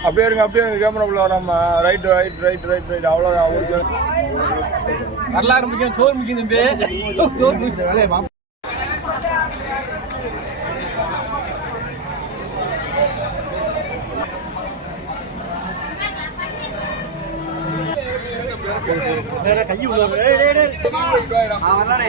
அப்படியே இருங்க அப்படியே இருங்க கேமரா உள்ள நம்ம right right right right right அவ்வளோதான் ஒரு வரலாறு முக்கியம் சோறு முக்கியம் தம்பி. சோறு முக்கியம். பிரச்சனை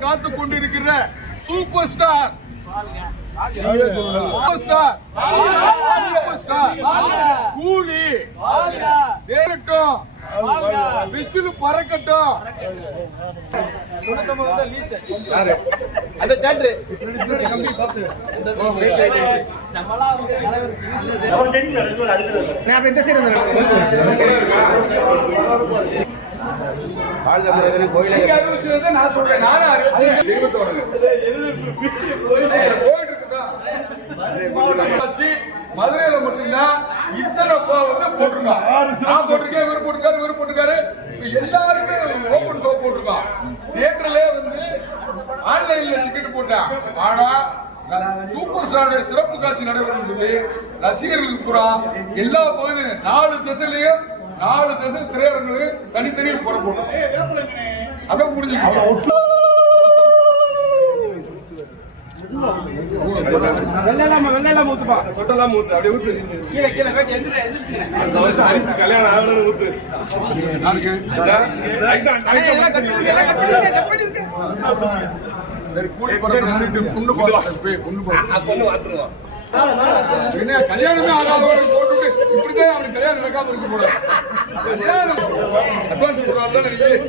காத்து கொண்டிருக்கிற சூப்பர் ஸ்டார். கூலி. தேரட்டும் விசில் பறக்கட்டும். அந்த தேட்டரு. நான் இந்த சைடு நீங்க அறிவிச்சதை நான் சொல்றேன். நானே அறிவிச்சேன் தெய்வத்தோட போயிட்டு இருக்குதா? ஆட்சி மதுரையில மட்டும்தான் இத்தனை பா வந்து போட்டிருக்கான். போட்டிருக்கேன் இவர் போட்டிருக்காரு இவர் போட்டிருக்காரு. எல்லாருமே ஓபன் ஷோ போட்டிருக்கான். தியேட்டர்லயே வந்து ஆன்லைன்ல டிக்கெட் போட்டான். ஆனா சூப்பர் ஸ்டாருடைய சிறப்பு காட்சி நடைபெறும் சொல்லி ரசிகர்களுக்கு பூரா எல்லா பகுதியிலும் நாலு திசையிலையும் நாலு திசை திரையரங்கு தனித்தனியே புறப்படும் அதான் புரிஞ்சு சொட்டெல்லாம் ஊத்து அப்படியே ஊத்து. கீழே கீழே அந்த வருஷம் அரிசி கல்யாணம் ஆகணும்னு ஊத்து. சரி கூலி படம் பொண்ணு பொண்ணு பொண்ணு வாத்துருவோம். என்ன கல்யாணமே ஆகாதவங்களுக்கு இப்படிதான் அவனுக்கு இருக்க போல கல்யாணம் அட்வான்ஸ் கொடுக்கலாம் தான் நினைக்கிறேன்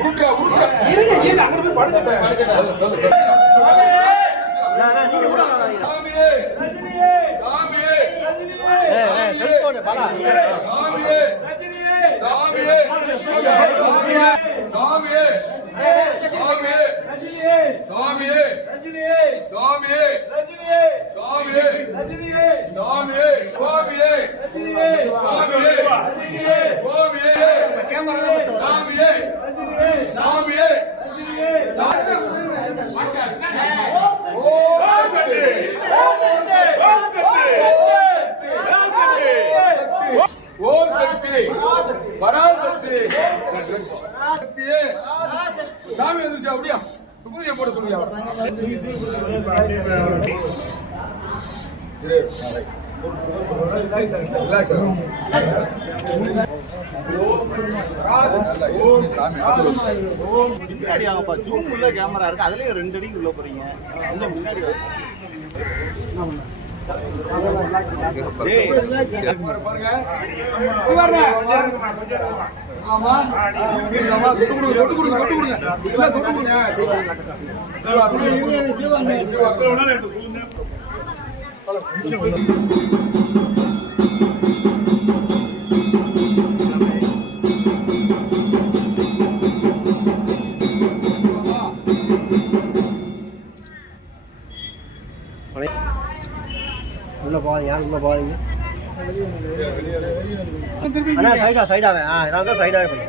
உருட்டா உருட்டா இருங்க சீல அங்க சாமியே சாமியே சாமியே சாமியே சாமியே சாமியே ஓம் சக்தி. பராசக்தி சக்தியே சாமி வந்துருச்சு அப்படியா பூஜை போட சொல்லியா பின்னாடி ஆகப்பா ஜூம் உள்ள கேமரா இருக்கு. அதுலயும் ரெண்டு அடிக்கு உள்ள போறீங்க. இன்னும் முன்னாடி ஆமா தொட்டு கொடுங்க தொட்டு கொடுங்க தொட்டு கொடுங்க இல்ல தொட்டு கொடுங்க உள்ள போவாங்க யார் உள்ள போவாங்க அண்ணா சைடா சைடாவே சைடாவே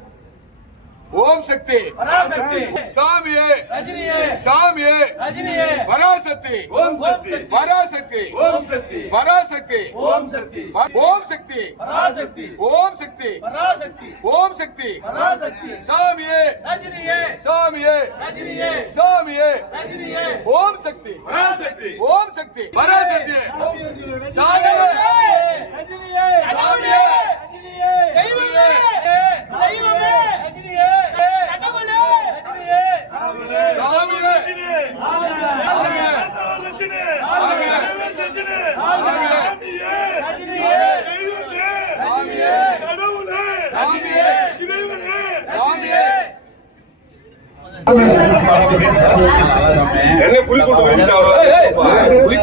ஓம் சக்தி பராசக்தி சாமியே ரஜினியே சாமியே ரஜினியே பராசக்தி பராசக்தி ஓம் சக்தி பராசக்தி ஓம் சக்தி பராசக்தி ஓம் சக்தி ஓம் சக்தி பராசக்தி ஓம் சக்தி பராசக்தி ஓம் சக்தி பராசக்தி சாமியே ரஜினியே சாமியே ரஜினியே சாமியே ரஜினியே ஓம் சக்தி பராசக்தி ஓம் சக்தி பராசக்தி சாமியே ரஜினியே சாமியே தெய்வமே தெய்வமே! கடவுளே! சாமியே! சாமியே! ரஜினியே! சாமியே! ரஜினியே! சாமியே! ரஜினியே! சாமியே! ரஜினியே! தெய்வமே! சாமியே! கடவுளே! சாமியே! இறைவனே! சாமியே! என்ன புலி கூட்டு புலி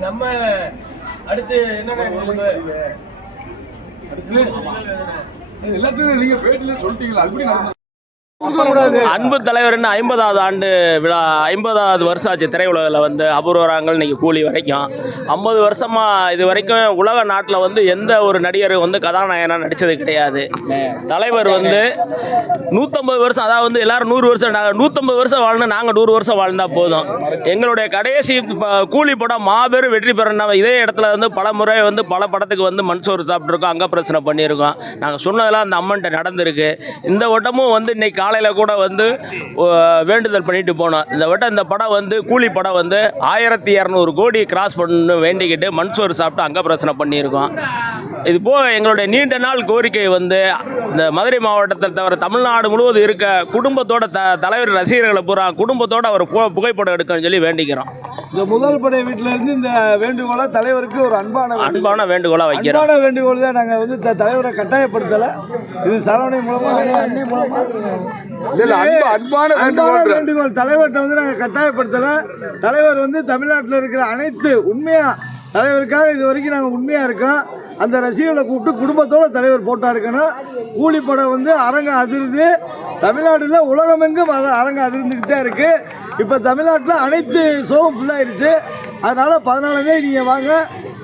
நம்ம அடுத்து என்ன எல்லாத்துக்கும் நீங்க பேட்டில சொல்லிட்டீங்களா? அப்படி அன்பு தலைவர்னு ஐம்பதாவது ஆண்டு விழா ஐம்பதாவது வருஷம் ஆச்சு திரையுலகில் வந்து அபூர்வராங்கள் இன்றைக்கி கூலி வரைக்கும். ஐம்பது வருஷமாக இது வரைக்கும் உலக நாட்டில் வந்து எந்த ஒரு நடிகர் வந்து கதாநாயகனாக நடித்தது கிடையாது. தலைவர் வந்து நூற்றம்பது வருஷம் அதாவது வந்து எல்லோரும் நூறு வருஷம் நாங்கள் நூற்றம்பது வருஷம் வாழணும் நாங்கள் நூறு வருஷம் வாழ்ந்தால் போதும். எங்களுடைய கடைசி கூலி படம் மாபெரும் வெற்றி பெறணும். நம்ம இதே இடத்துல வந்து பல முறை வந்து பல படத்துக்கு வந்து மண் சோறு சாப்பிட்ருக்கோம் அங்க பிரச்சனை பண்ணியிருக்கோம். நாங்கள் சொன்னதெல்லாம் அந்த அம்மன்ட்ட நடந்திருக்கு. இந்த வட்டமும் வந்து இன்னைக்கு காலையில் கூட வந்து வேண்டுதல் பண்ணிட்டு போனோம். இந்த வட்டம் இந்த படம் வந்து கூலி படம் வந்து ஆயிரத்தி இரநூறு கோடி கிராஸ் பண்ணு வேண்டிக்கிட்டு மண்சோறு சாப்பிட்டு அங்க பிரச்சனை பண்ணியிருக்கோம். இது போக எங்களுடைய நீண்ட நாள் கோரிக்கை வந்து இந்த மதுரை மாவட்டத்தை தவிர தமிழ்நாடு முழுவதும் இருக்க குடும்பத்தோட த தலைவர் ரசிகர்களை பூரா குடும்பத்தோடு அவர் புகைப்படம் எடுக்கணும்னு சொல்லி வேண்டிக்கிறோம். இந்த முதல் படை வீட்டில இருந்து இந்த வேண்டுகோளை தலைவருக்கு ஒரு அன்பான வேண்டுகோள். அன்பான வேண்டுகோளாக வைக்கிறோம். அன்பான வேண்டுகோள் தான் நாங்கள் வந்து த- தலைவரை கட்டாயப்படுத்தல. இது சரவணை மூலமா அண்ணி- மூலமா. இல்ல இல்ல அன்பு அன்பான அன்பான வேண்டுகோள் வேண்டுகோள் தலைவர்கிட்ட வந்து நாங்கள் கட்டாயப்படுத்தல. தலைவர் வந்து தமிழ்நாட்டில் இருக்கிற அனைத்து உண்மையா தலைவருக்காக இது வரைக்கும் நாங்கள் உண்மையா இருக்கோம். அந்த ரசிகர்களை கூப்பிட்டு குடும்பத்தோட தலைவர் போட்டா கூலி படம் வந்து அரங்கம் அதிருது. தமிழ்நாடுல உலகமெங்கும் அதை அரங்கம் அதிர்ந்துக்கிட்டே இருக்கு. இப்போ தமிழ்நாட்டில் அனைத்து ஷோவும் ஃபுல்லாகிடுச்சு அதனால பதினாலுமே நீங்கள் வாங்க.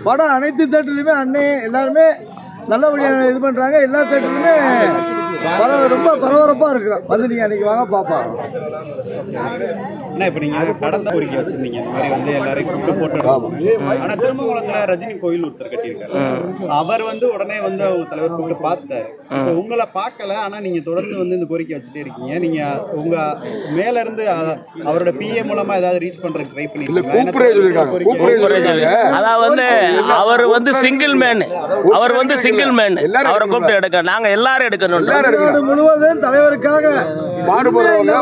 படம் அனைத்து தேட்டர்லையுமே அன்னை எல்லாருமே நல்லபடியாக இது பண்ணுறாங்க எல்லா தேட்டர்லையுமே ரொம்ப பரபரப்பாக இருக்கு வந்து நீங்கள் அன்றைக்கி வாங்க பார்ப்போம் அண்ணா இப்போ நீங்கள் கடந்த கோரிக்கை வச்சிருந்தீங்க. இந்த மாதிரி வந்து எல்லாரையும் கூப்பிட்டு போட்டோ. ஆனா திருமங்கலத்துல ரஜினி கோயில் ஒருத்தர் கட்டியிருக்காரு. அவர் வந்து உடனே வந்து அவங்க தலைவர் கூப்பிட்டு பார்த்தாரு உங்களை பார்க்கல ஆனா நீங்க தொடர்ந்து வந்து இந்த கோரிக்கை வச்சுட்டே இருக்கீங்க. நீங்க உங்க மேல இருந்து அவரோட பிஏ மூலமா ஏதாவது ரீச் பண்றதுக்கு ட்ரை இல்ல பண்ணி கூப்பிடே சொல்லிருக்காங்க கூப்பிடே சொல்லிருக்காங்க அதாவது வந்து அவர் வந்து சிங்கிள் மேன் அவர் வந்து சிங்கிள் மேன் அவரை கூப்பிட்டு எடுக்க நாங்க எல்லாரும் எடுக்கணும் தமிழ்நாடு. முழுவதும் தலைவருக்காக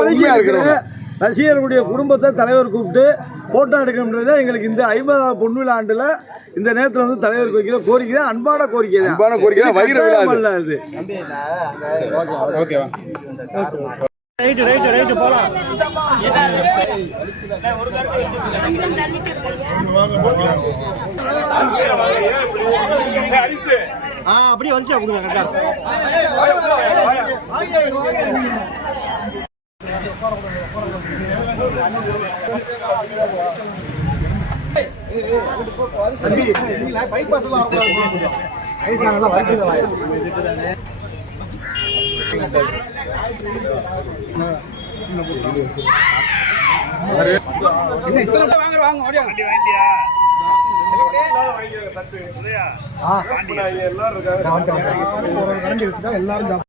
உண்மையா இருக்கிற இருக்கிறவங்க. ரசிகர்களுடைய குடும்பத்தை தலைவர் கூப்பிட்டு போட்டோ எடுக்கணுன்றது எங்களுக்கு இந்த ஐம்பதாவது பொன்விழா ஆண்டுல இந்த நேரத்தில் வந்து வைக்கிற கோரிக்கை தான் அன்பான கோரிக்கை தான் அன்பான கோரிக்கை தான், விழா அது ஓகேவா ரைட்டு ரைட்டு ரைட்டு போலாம் அரிசி ஆ அப்படியே வரிசையா கொடுங்க கரெக்டா. வண்டி வாங்கிட்டியா எல்லாரும் வாங்கியா எல்லாரும்